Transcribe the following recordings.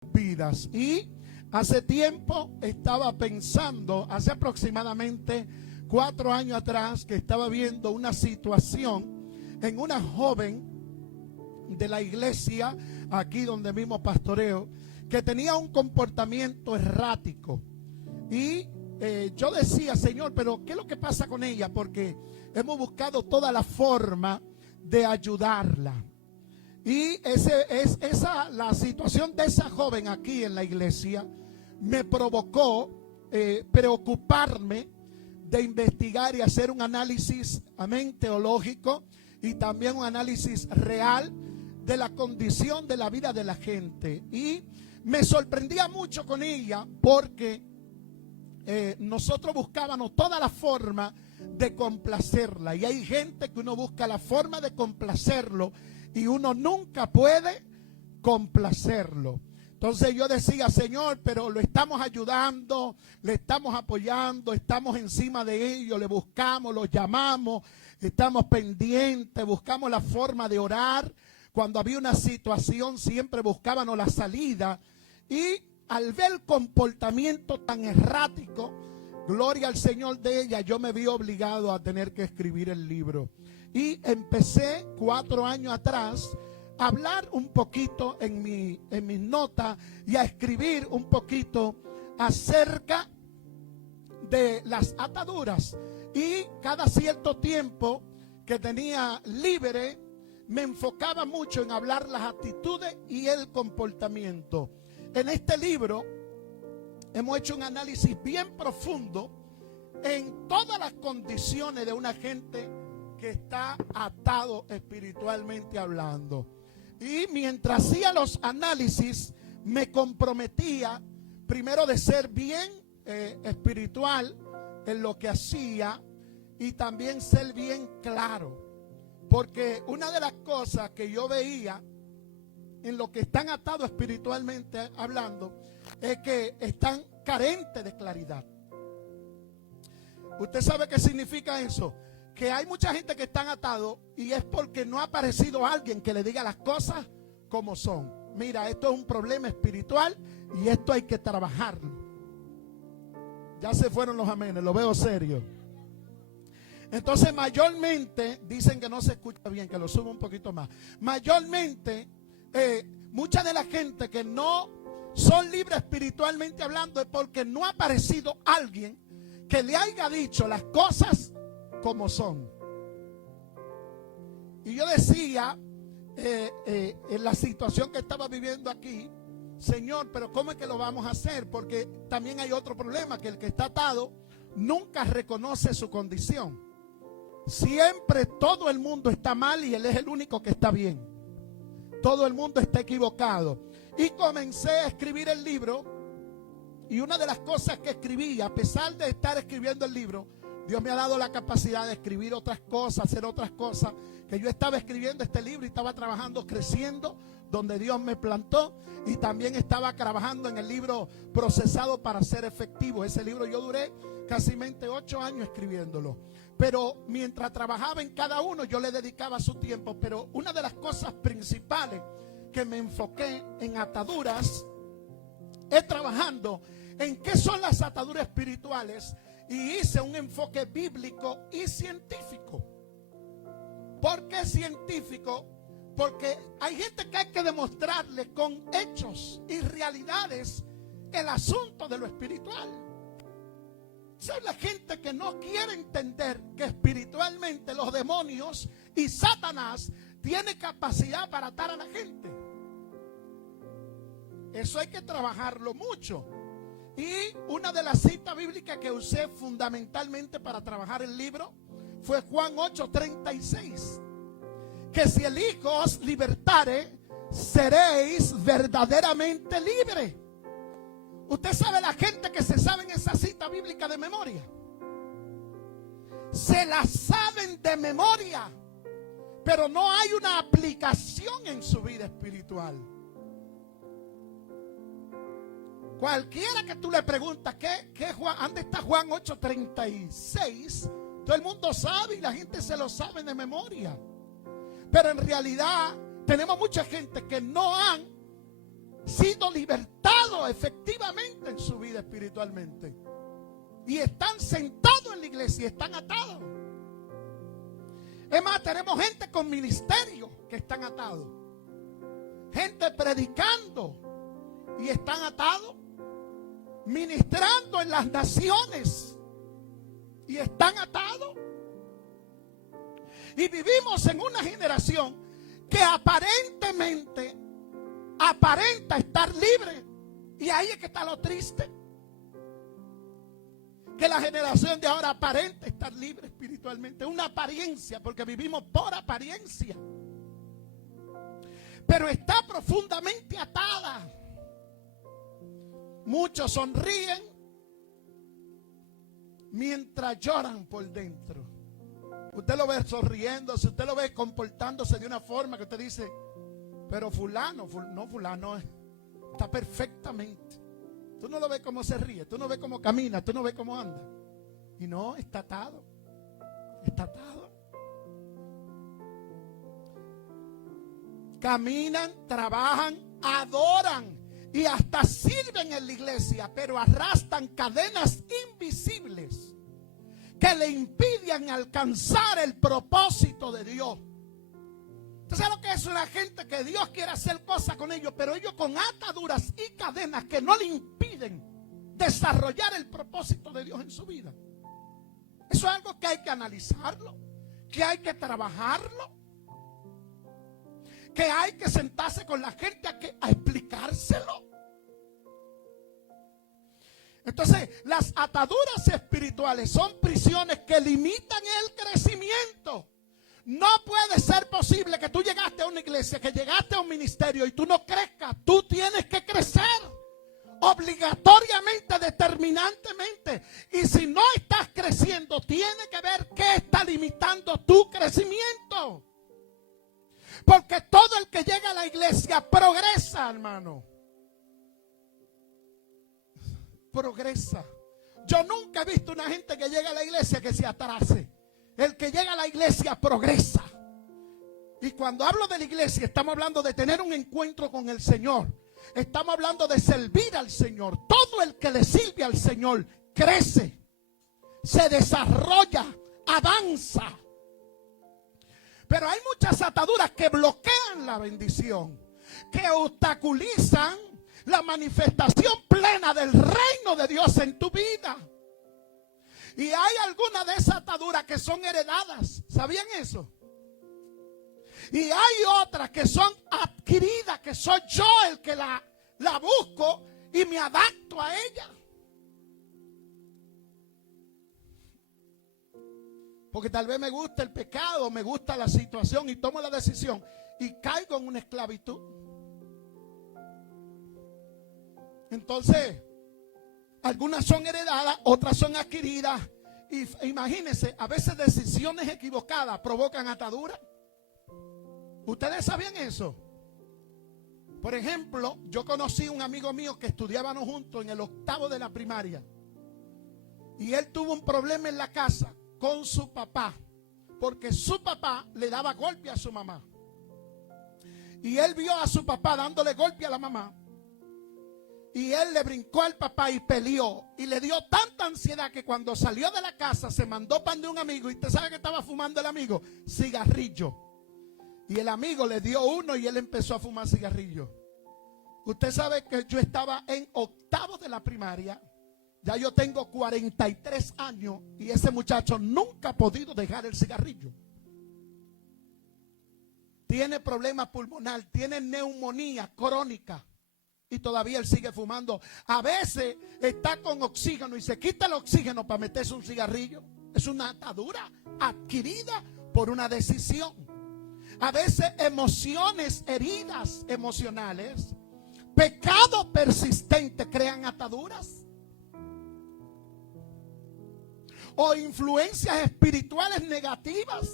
vidas. Y hace tiempo estaba pensando, hace aproximadamente 4 años atrás, que estaba viendo una situación en una joven de la iglesia, aquí donde mismo pastoreo, que tenía un comportamiento errático. Y yo decía, Señor, pero ¿qué es lo que pasa con ella? Porque hemos buscado toda la forma de ayudarla. Y la situación de esa joven aquí en la iglesia me provocó preocuparme de investigar y hacer un análisis, amén, teológico, y también un análisis real de la condición de la vida de la gente. Y me sorprendía mucho con ella porque nosotros buscábamos toda la forma de complacerla. Y hay gente que uno busca la forma de complacerlo y uno nunca puede complacerlo. Entonces yo decía, Señor, pero lo estamos ayudando, le estamos apoyando, estamos encima de ellos, le buscamos, los llamamos, estamos pendientes, buscamos la forma de orar. Cuando había una situación siempre buscábamos la salida. Y al ver el comportamiento tan errático, gloria al Señor de ella, yo me vi obligado a tener que escribir el libro. Y empecé 4 años atrás a hablar un poquito en mis notas y a escribir un poquito acerca de las ataduras. Y cada cierto tiempo que tenía libre, me enfocaba mucho en hablar las actitudes y el comportamiento. En este libro hemos hecho un análisis bien profundo en todas las condiciones de una gente que está atado espiritualmente hablando. Y mientras hacía los análisis, me comprometía primero de ser bien espiritual en lo que hacía y también ser bien claro. Porque una de las cosas que yo veía en lo que están atados espiritualmente hablando es que están carentes de claridad. ¿Usted sabe qué significa eso? Que hay mucha gente que están atados y es porque no ha aparecido alguien que le diga las cosas como son. Mira, esto es un problema espiritual y esto hay que trabajarlo. Ya se fueron los amenes, lo veo serio. Entonces mayormente, dicen que no se escucha bien, que lo subo un poquito más. Mayormente, mucha de la gente que no son libres espiritualmente hablando es porque no ha aparecido alguien que le haya dicho las cosas como son. Y yo decía, en la situación que estaba viviendo aquí, Señor, pero ¿cómo es que lo vamos a hacer? Porque también hay otro problema, que el que está atado nunca reconoce su condición. Siempre todo el mundo está mal y él es el único que está bien. Todo el mundo está equivocado. Y comencé a escribir el libro. Y una de las cosas que escribí, a pesar de estar escribiendo el libro, Dios me ha dado la capacidad de escribir otras cosas, hacer otras cosas. Que yo estaba escribiendo este libro y estaba trabajando, creciendo, donde Dios me plantó. Y también estaba trabajando en el libro Procesado para ser efectivo. Ese libro yo duré casi 8 años escribiéndolo. Pero mientras trabajaba en cada uno, yo le dedicaba su tiempo. Pero una de las cosas principales que me enfoqué en ataduras es trabajando en qué son las ataduras espirituales. Y hice un enfoque bíblico y científico. ¿Por qué científico? Porque hay gente que hay que demostrarle con hechos y realidades el asunto de lo espiritual. Son la gente que no quiere entender que espiritualmente los demonios y Satanás tienen capacidad para atar a la gente. Eso hay que trabajarlo mucho. Y una de las citas bíblicas que usé fundamentalmente para trabajar el libro fue Juan 8:36. Que si el Hijo os libertare, seréis verdaderamente libres. Usted sabe la gente que se saben esa cita bíblica de memoria. Se la saben de memoria, pero no hay una aplicación en su vida espiritual. Cualquiera que tú le preguntas, ¿dónde está Juan 8:36? Todo el mundo sabe y la gente se lo sabe de memoria. Pero en realidad tenemos mucha gente que no han sido libertados efectivamente en su vida espiritualmente. Y están sentados en la iglesia y están atados. Es más, tenemos gente con ministerio que están atados. Gente predicando y están atados. Ministrando en las naciones y están atados. Y vivimos en una generación que aparentemente aparenta estar libre. Y ahí es que está lo triste. Que la generación de ahora aparenta estar libre espiritualmente. Una apariencia, porque vivimos por apariencia. Pero está profundamente atada. Muchos sonríen mientras lloran por dentro. Usted lo ve sonriéndose, usted lo ve comportándose de una forma que usted dice, pero fulano está perfectamente. Tú no lo ves cómo se ríe, tú no ves cómo camina, tú no ves cómo anda. Y no, está atado. Está atado. Caminan, trabajan, adoran y hasta sirven en la iglesia, pero arrastran cadenas invisibles que le impiden alcanzar el propósito de Dios. ¿Usted sabe lo que es una gente que Dios quiere hacer cosas con ellos, pero ellos con ataduras y cadenas que no le impiden desarrollar el propósito de Dios en su vida? Eso es algo que hay que analizarlo, que hay que trabajarlo, que hay que sentarse con la gente a explicárselo. Entonces, las ataduras espirituales son prisiones que limitan el crecimiento. No puede ser posible que tú llegaste a una iglesia, que llegaste a un ministerio y tú no crezcas. Tú tienes que crecer obligatoriamente, determinantemente. Y si no estás creciendo, tiene que ver qué está limitando tu crecimiento. Porque todo el que llega a la iglesia progresa, hermano. Progresa. Yo nunca he visto una gente que llega a la iglesia que se atrase. El que llega a la iglesia progresa. Y cuando hablo de la iglesia, estamos hablando de tener un encuentro con el Señor. Estamos hablando de servir al Señor. Todo el que le sirve al Señor crece, se desarrolla, avanza. Pero hay muchas ataduras que bloquean la bendición, que obstaculizan la manifestación plena del reino de Dios en tu vida. Y hay algunas de esas ataduras que son heredadas. ¿Sabían eso? Y hay otras que son adquiridas, que soy yo el que la busco y me adapto a ella. Porque tal vez me gusta el pecado, me gusta la situación y tomo la decisión y caigo en una esclavitud. Entonces, algunas son heredadas, otras son adquiridas. Y imagínense, a veces decisiones equivocadas provocan ataduras. ¿Ustedes sabían eso? Por ejemplo, yo conocí un amigo mío que estudiábamos juntos en el 8º de la primaria. Y él tuvo un problema en la casa con su papá, porque su papá le daba golpe a su mamá. Y él vio a su papá dándole golpe a la mamá. Y él le brincó al papá y peleó. Y le dio tanta ansiedad que cuando salió de la casa se mandó pan de un amigo. ¿Y usted sabe que estaba fumando el amigo? Cigarrillo. Y el amigo le dio uno y él empezó a fumar cigarrillo. Usted sabe que yo estaba en 8º de la primaria. Ya yo tengo 43 años y ese muchacho nunca ha podido dejar el cigarrillo. Tiene problemas pulmonar, tiene neumonía crónica y todavía él sigue fumando. A veces está con oxígeno y se quita el oxígeno para meterse un cigarrillo. Es una atadura adquirida por una decisión. A veces emociones, heridas emocionales, pecados persistentes crean ataduras. O influencias espirituales negativas.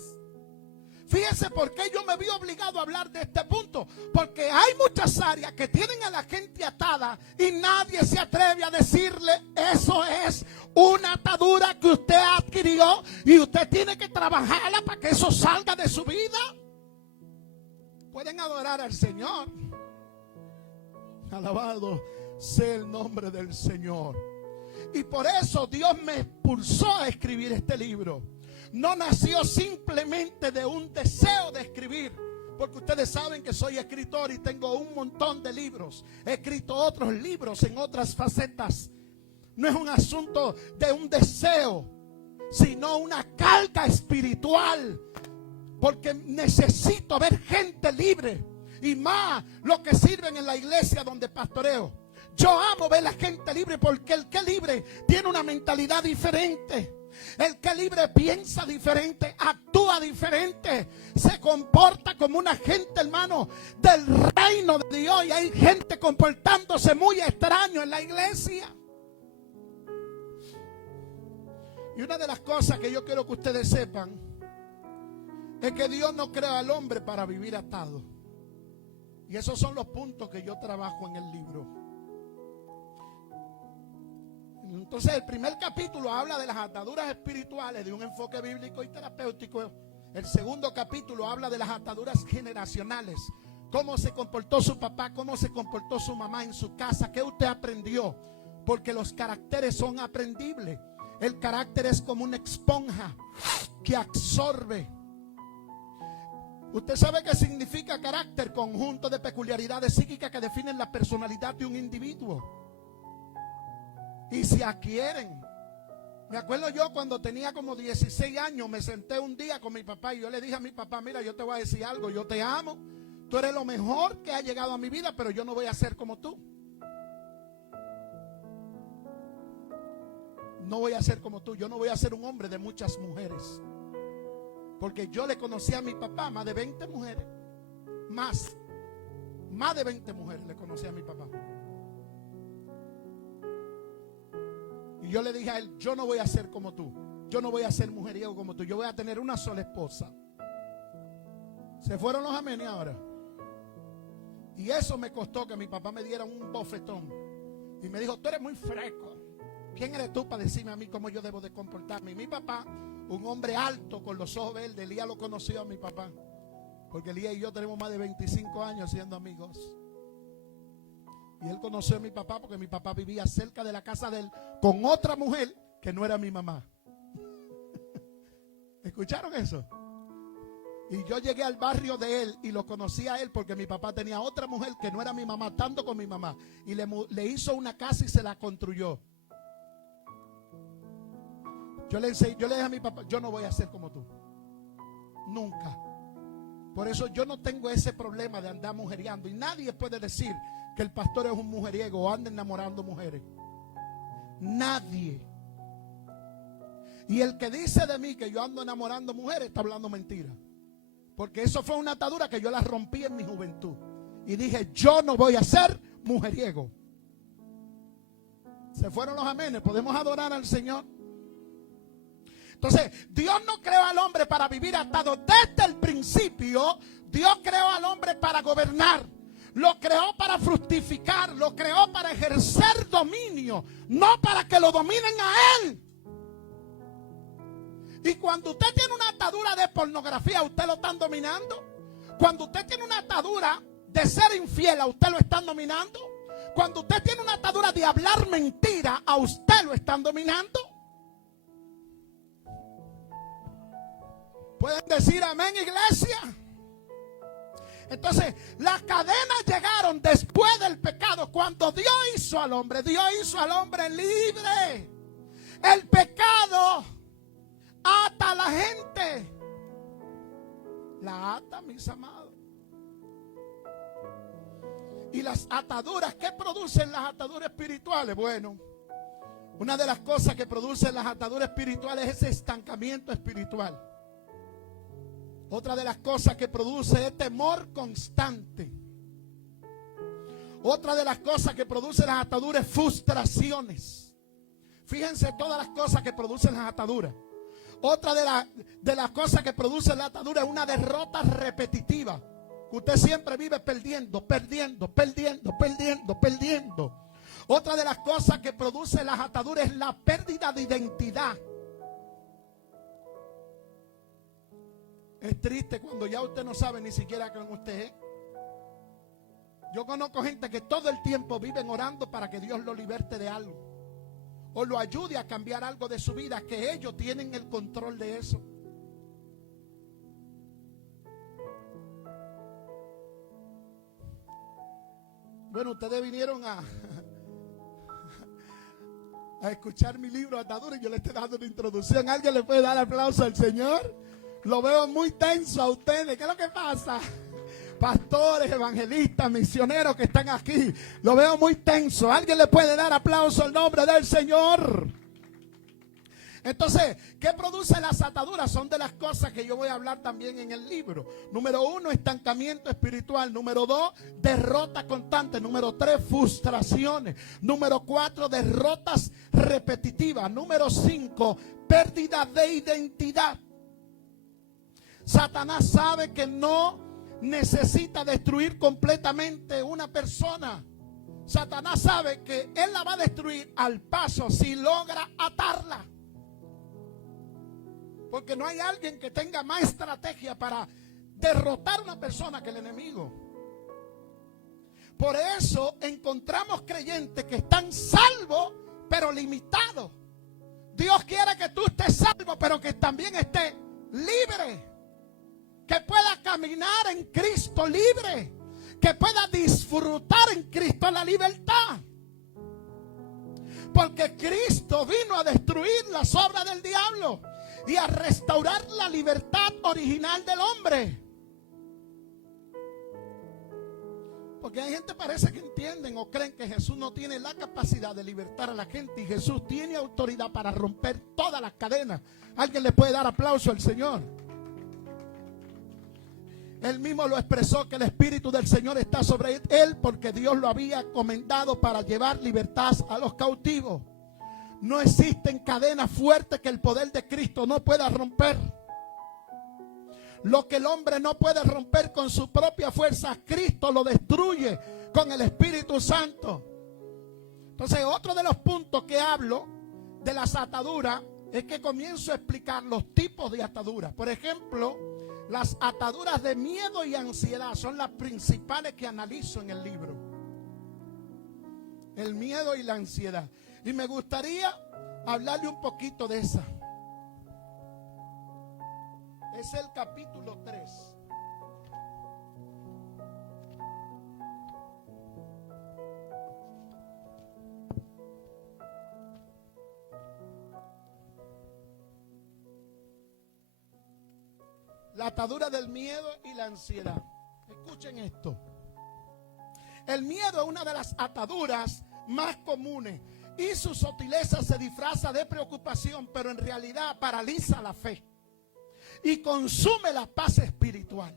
Fíjense por qué yo me vi obligado a hablar de este punto. Porque hay muchas áreas que tienen a la gente atada y nadie se atreve a decirle: eso es una atadura que usted adquirió y usted tiene que trabajarla para que eso salga de su vida. Pueden adorar al Señor. Alabado sea el nombre del Señor. Y por eso Dios me impulsó a escribir este libro. No nació simplemente de un deseo de escribir, porque ustedes saben que soy escritor y tengo un montón de libros. He escrito otros libros en otras facetas. No es un asunto de un deseo, sino una carga espiritual, porque necesito ver gente libre, y más los que sirven en la iglesia donde pastoreo. Yo amo ver a la gente libre, porque el que es libre tiene una mentalidad diferente. El que es libre piensa diferente, actúa diferente, se comporta como una gente, hermano, del reino de Dios. Y hay gente comportándose muy extraño en la iglesia. Y una de las cosas que yo quiero que ustedes sepan es que Dios no creó al hombre para vivir atado. Y esos son los puntos que yo trabajo en el libro. Entonces el primer capítulo habla de las ataduras espirituales, de un enfoque bíblico y terapéutico. El segundo capítulo habla de las ataduras generacionales. Cómo se comportó su papá, cómo se comportó su mamá en su casa, qué usted aprendió. Porque los caracteres son aprendibles. El carácter es como una esponja que absorbe. Usted sabe qué significa carácter: conjunto de peculiaridades psíquicas que definen la personalidad de un individuo y se adquieren. Me acuerdo yo cuando tenía como 16 años, me senté un día con mi papá y yo le dije a mi papá: mira, yo te voy a decir algo, yo te amo, tú eres lo mejor que ha llegado a mi vida, pero yo no voy a ser como tú. No voy a ser como tú, yo no voy a ser un hombre de muchas mujeres. Porque yo le conocí a mi papá más de 20 mujeres. Más de 20 mujeres le conocí a mi papá. Y yo le dije a él: yo no voy a ser como tú. Yo no voy a ser mujeriego como tú. Yo voy a tener una sola esposa. Se fueron los amenes ahora. Y eso me costó que mi papá me diera un bofetón. Y me dijo: tú eres muy fresco. ¿Quién eres tú para decirme a mí cómo yo debo de comportarme? Y mi papá, un hombre alto con los ojos verdes, Elías lo conoció a mi papá. Porque Elías y yo tenemos más de 25 años siendo amigos. Y él conoció a mi papá porque mi papá vivía cerca de la casa de él con otra mujer que no era mi mamá. ¿Escucharon eso? Y yo llegué al barrio de él y lo conocí a él porque mi papá tenía otra mujer que no era mi mamá, tanto con mi mamá. Y le hizo una casa y se la construyó. Yo le dije a mi papá: yo no voy a ser como tú. Nunca. Por eso yo no tengo ese problema de andar mujeriando. Y nadie puede decir que el pastor es un mujeriego o anda enamorando mujeres. Nadie. Y el que dice de mí que yo ando enamorando mujeres está hablando mentira. Porque eso fue una atadura que yo la rompí en mi juventud. Y dije: yo no voy a ser mujeriego. Se fueron los amenes. ¿Podemos adorar al Señor? Entonces, Dios no creó al hombre para vivir atado. Desde el principio, Dios creó al hombre para gobernar. Lo creó para fructificar. Lo creó para ejercer dominio. No para que lo dominen a él. Y cuando usted tiene una atadura de pornografía, ¿usted lo están dominando? Cuando usted tiene una atadura de ser infiel, ¿a usted lo están dominando? Cuando usted tiene una atadura de hablar mentira, ¿a usted lo están dominando? ¿Pueden decir amén, iglesia? Entonces, las cadenas llegaron después del pecado. Cuando Dios hizo al hombre libre. El pecado ata a la gente. La ata, mis amados. Y las ataduras, ¿qué producen las ataduras espirituales? Bueno, una de las cosas que producen las ataduras espirituales es ese estancamiento espiritual. Otra de las cosas que produce es temor constante. Otra de las cosas que produce las ataduras es frustraciones. Fíjense todas las cosas que producen las ataduras. Otra de las cosas que produce la atadura es una derrota repetitiva. Usted siempre vive perdiendo. Otra de las cosas que produce las ataduras es la pérdida de identidad. Es triste cuando ya usted no sabe ni siquiera quién usted es. Yo conozco gente que todo el tiempo viven orando para que Dios lo liberte de algo o lo ayude a cambiar algo de su vida, que ellos tienen el control de eso. Bueno, ustedes vinieron a escuchar mi libro Atadura y yo le estoy dando una introducción. ¿Alguien le puede dar aplauso al Señor? Lo veo muy tenso a ustedes. ¿Qué es lo que pasa? Pastores, evangelistas, misioneros que están aquí. Lo veo muy tenso. ¿Alguien le puede dar aplauso al nombre del Señor? Entonces, ¿qué produce las ataduras? Son de las cosas que yo voy a hablar también en el libro. Número 1, estancamiento espiritual. Número 2, derrota constante. Número 3, frustraciones. Número 4, derrotas repetitivas. Número 5, pérdida de identidad. Satanás sabe que no necesita destruir completamente una persona. Satanás sabe que él la va a destruir al paso si logra atarla. Porque no hay alguien que tenga más estrategia para derrotar a una persona que el enemigo. Por eso encontramos creyentes que están salvos, pero limitados. Dios quiere que tú estés salvo, pero que también estés libre. Que pueda caminar en Cristo libre. Que pueda disfrutar en Cristo la libertad. Porque Cristo vino a destruir las obras del diablo y a restaurar la libertad original del hombre. Porque hay gente parece que entienden o creen que Jesús no tiene la capacidad de libertar a la gente, y Jesús tiene autoridad para romper todas las cadenas. ¿Alguien le puede dar aplauso al Señor? Él mismo lo expresó, que el Espíritu del Señor está sobre él porque Dios lo había encomendado para llevar libertad a los cautivos. No existen cadenas fuertes que el poder de Cristo no pueda romper. Lo que el hombre no puede romper con su propia fuerza, Cristo lo destruye con el Espíritu Santo. Entonces, otro de los puntos que hablo de las ataduras es que comienzo a explicar los tipos de ataduras. Por ejemplo, las ataduras de miedo y ansiedad son las principales que analizo en el libro. El miedo y la ansiedad. Y me gustaría hablarle un poquito de esa. Es el capítulo 3. La atadura del miedo y la ansiedad. Escuchen esto. El miedo es una de las ataduras más comunes y su sutileza se disfraza de preocupación, pero en realidad paraliza la fe y consume la paz espiritual.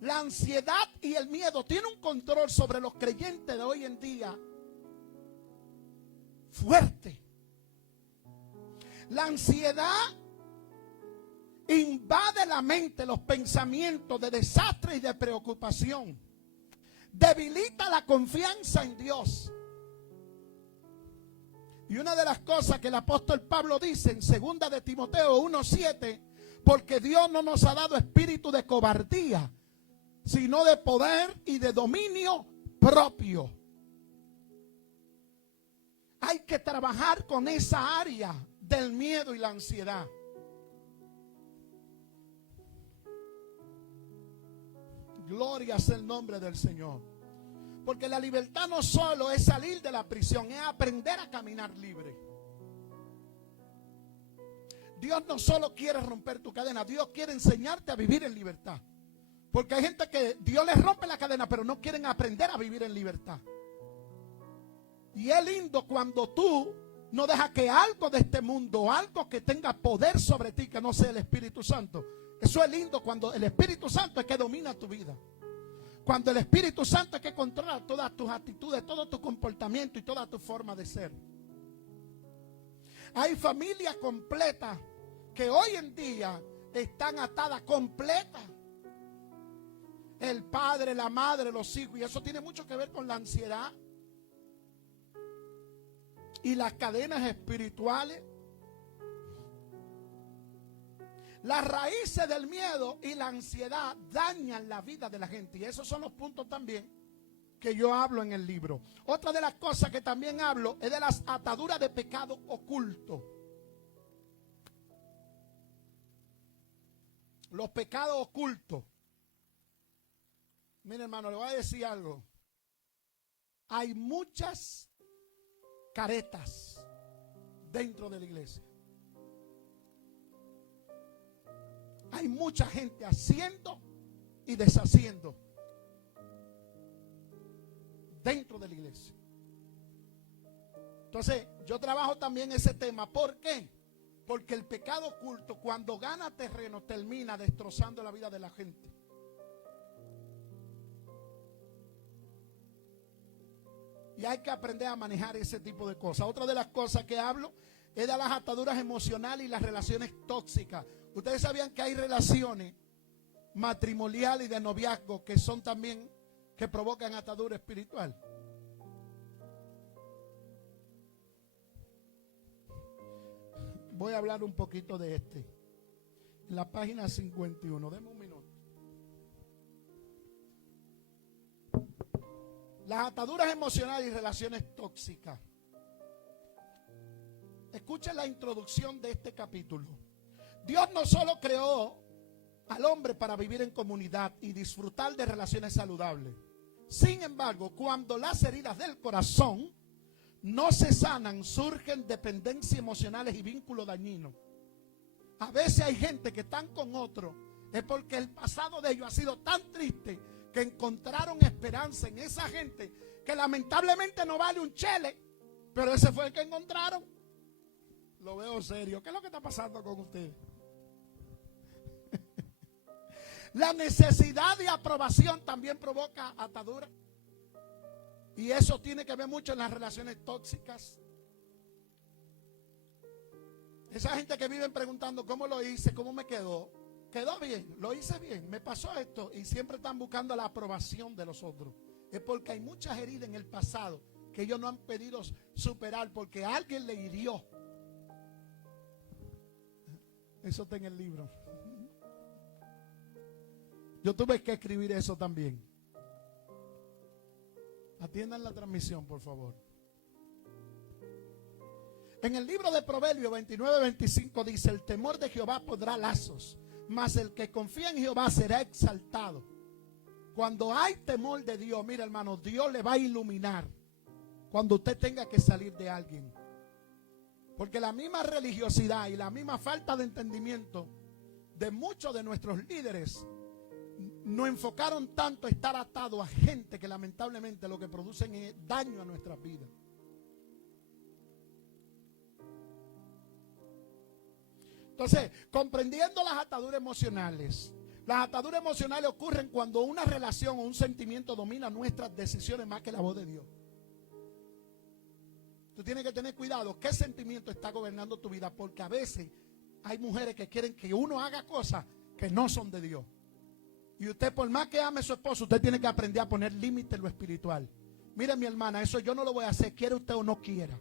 La ansiedad y el miedo tienen un control sobre los creyentes de hoy en día fuerte. La ansiedad invade la mente, los pensamientos de desastre y de preocupación. Debilita la confianza en Dios. Y una de las cosas que el apóstol Pablo dice en 2 de Timoteo 1:7, porque Dios no nos ha dado espíritu de cobardía, sino de poder y de dominio propio. Hay que trabajar con esa área del miedo y la ansiedad. Gloria sea el nombre del Señor. Porque la libertad no solo es salir de la prisión, es aprender a caminar libre. Dios no solo quiere romper tu cadena, Dios quiere enseñarte a vivir en libertad. Porque hay gente que Dios les rompe la cadena, pero no quieren aprender a vivir en libertad. Y es lindo cuando tú no dejas que algo de este mundo, algo que tenga poder sobre ti, que no sea el Espíritu Santo. Eso es lindo cuando el Espíritu Santo es que domina tu vida. Cuando el Espíritu Santo es que controla todas tus actitudes, todo tu comportamiento y toda tu forma de ser. Hay familias completas que hoy en día están atadas completas. El padre, la madre, los hijos. Y eso tiene mucho que ver con la ansiedad y las cadenas espirituales. Las raíces del miedo y la ansiedad dañan la vida de la gente. Y esos son los puntos también que yo hablo en el libro. Otra de las cosas que también hablo es de las ataduras de pecado oculto. Los pecados ocultos. Mire, hermano, le voy a decir algo. Hay muchas caretas dentro de la iglesia. Hay mucha gente haciendo y deshaciendo dentro de la iglesia. Entonces, yo trabajo también ese tema. ¿Por qué? Porque el pecado oculto, cuando gana terreno, termina destrozando la vida de la gente. Y hay que aprender a manejar ese tipo de cosas. Otra de las cosas que hablo es de las ataduras emocionales y las relaciones tóxicas. Ustedes sabían que hay relaciones matrimoniales y de noviazgo que son también, que provocan atadura espiritual. Voy a hablar un poquito de este. En la página 51, denme un minuto. Las ataduras emocionales y relaciones tóxicas. Escuchen la introducción de este capítulo. Dios no solo creó al hombre para vivir en comunidad y disfrutar de relaciones saludables. Sin embargo, cuando las heridas del corazón no se sanan, surgen dependencias emocionales y vínculos dañinos. A veces hay gente que están con otro, es porque el pasado de ellos ha sido tan triste que encontraron esperanza en esa gente que lamentablemente no vale un chele, pero ese fue el que encontraron. Lo veo serio. ¿Qué es lo que está pasando con ustedes? La necesidad de aprobación también provoca atadura. Y eso tiene que ver mucho en las relaciones tóxicas. Esa gente que vive preguntando cómo lo hice, cómo me quedó. Quedó bien, lo hice bien, me pasó esto. Y siempre están buscando la aprobación de los otros. Es porque hay muchas heridas en el pasado que ellos no han podido superar porque alguien le hirió. Eso está en el libro. Yo tuve que escribir eso también. Atiendan la transmisión, por favor. En el libro de Proverbios 29-25 dice: el temor de Jehová pondrá lazos, mas el que confía en Jehová será exaltado. Cuando hay temor de Dios, mira, hermano, Dios le va a iluminar cuando usted tenga que salir de alguien. Porque la misma religiosidad y la misma falta de entendimiento de muchos de nuestros líderes nos enfocaron tanto a estar atados a gente que lamentablemente lo que producen es daño a nuestras vidas. Entonces, comprendiendo las ataduras emocionales. Las ataduras emocionales ocurren cuando una relación o un sentimiento domina nuestras decisiones más que la voz de Dios. Tú tienes que tener cuidado qué sentimiento está gobernando tu vida, porque a veces hay mujeres que quieren que uno haga cosas que no son de Dios. Y usted, por más que ame a su esposo, usted tiene que aprender a poner límites en lo espiritual. Mire, mi hermana, eso yo no lo voy a hacer, quiere usted o no quiera.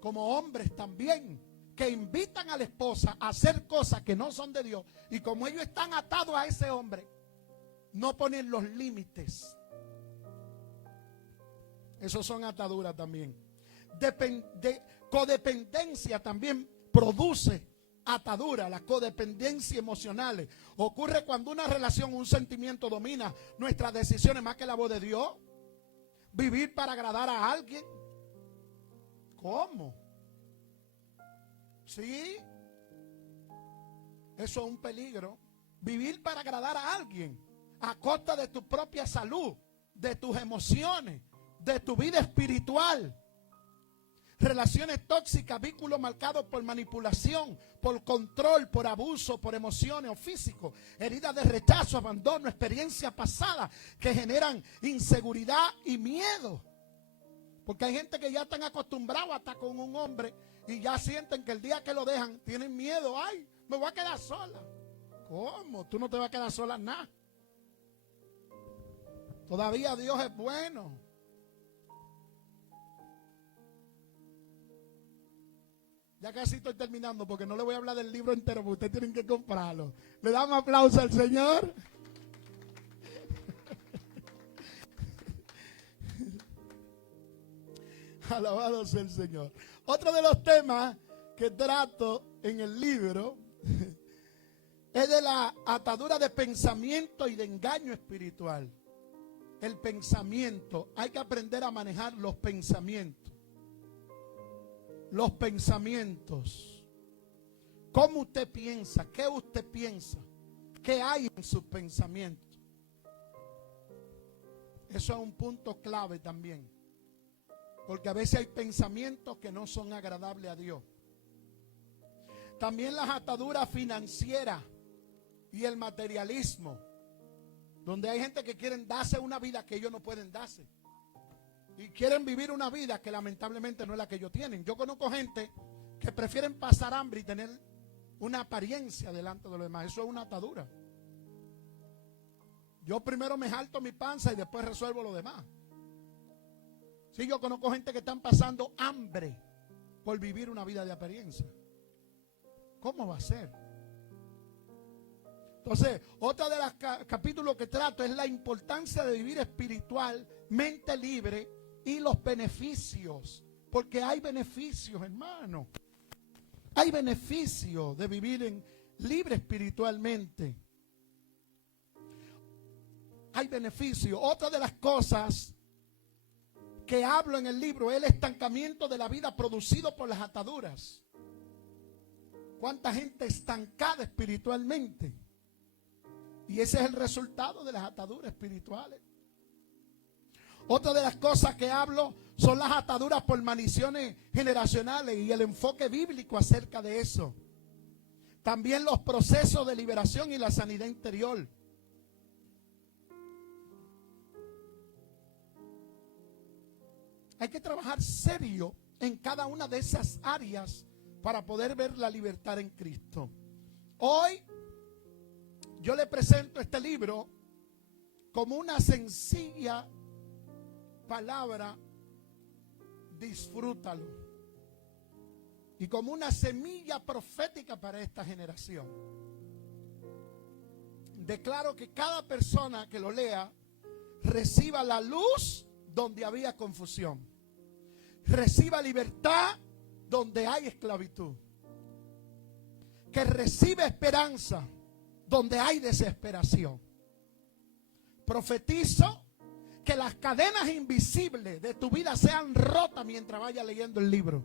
Como hombres también, que invitan a la esposa a hacer cosas que no son de Dios. Y como ellos están atados a ese hombre, no ponen los límites. Esos son ataduras también. Codependencia también produce atadura. Las codependencias emocionales ocurre cuando una relación, un sentimiento domina nuestras decisiones más que la voz de Dios. Vivir para agradar a alguien. ¿Cómo? ¿Sí? Eso es un peligro. Vivir para agradar a alguien a costa de tu propia salud, de tus emociones, de tu vida espiritual. Relaciones tóxicas, vínculos marcados por manipulación, por control, por abuso, por emociones o físico, heridas de rechazo, abandono, experiencias pasadas que generan inseguridad y miedo. Porque hay gente que ya están acostumbrados a estar con un hombre y ya sienten que el día que lo dejan tienen miedo. Ay, me voy a quedar sola. ¿Cómo? Tú no te vas a quedar sola nada. Todavía Dios es bueno. Ya casi estoy terminando porque no le voy a hablar del libro entero porque ustedes tienen que comprarlo. Le damos aplauso al Señor. Alabado sea el Señor. Otro de los temas que trato en el libro es de la atadura de pensamiento y de engaño espiritual. El pensamiento, hay que aprender a manejar los pensamientos. Los pensamientos. ¿Cómo usted piensa? ¿Qué usted piensa? ¿Qué hay en sus pensamientos? Eso es un punto clave también. Porque a veces hay pensamientos que no son agradables a Dios. También las ataduras financieras y el materialismo. Donde hay gente que quieren darse una vida que ellos no pueden darse. Y quieren vivir una vida que lamentablemente no es la que ellos tienen. Yo conozco gente que prefieren pasar hambre y tener una apariencia delante de los demás. Eso es una atadura. Yo primero me jalto mi panza y después resuelvo lo demás. Sí, yo conozco gente que están pasando hambre por vivir una vida de apariencia. ¿Cómo va a ser? Entonces, otra de los capítulos que trato es la importancia de vivir espiritualmente libre y los beneficios. Porque hay beneficios, hermano. Hay beneficios de vivir libre espiritualmente. Hay beneficios. Otra de las cosas que hablo en el libro es el estancamiento de la vida producido por las ataduras. ¿Cuánta gente estancada espiritualmente? Y ese es el resultado de las ataduras espirituales. Otra de las cosas que hablo son las ataduras por maldiciones generacionales y el enfoque bíblico acerca de eso. También los procesos de liberación y la sanidad interior. Hay que trabajar serio en cada una de esas áreas para poder ver la libertad en Cristo. Hoy yo le presento este libro como una sencilla palabra: disfrútalo. Y como una semilla profética para esta generación. Declaro que cada persona que lo lea reciba la luz donde había confusión, reciba libertad donde hay esclavitud, que reciba esperanza donde hay desesperación. Profetizo que las cadenas invisibles de tu vida sean rotas mientras vaya leyendo el libro,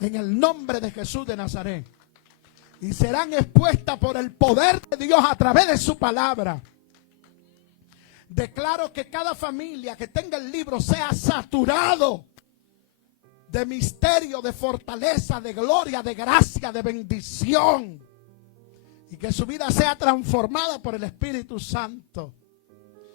en el nombre de Jesús de Nazaret, y serán expuestas por el poder de Dios a través de su palabra. Declaro que cada familia que tenga el libro sea saturado de misterio, de fortaleza, de gloria, de gracia, de bendición. Y que su vida sea transformada por el Espíritu Santo.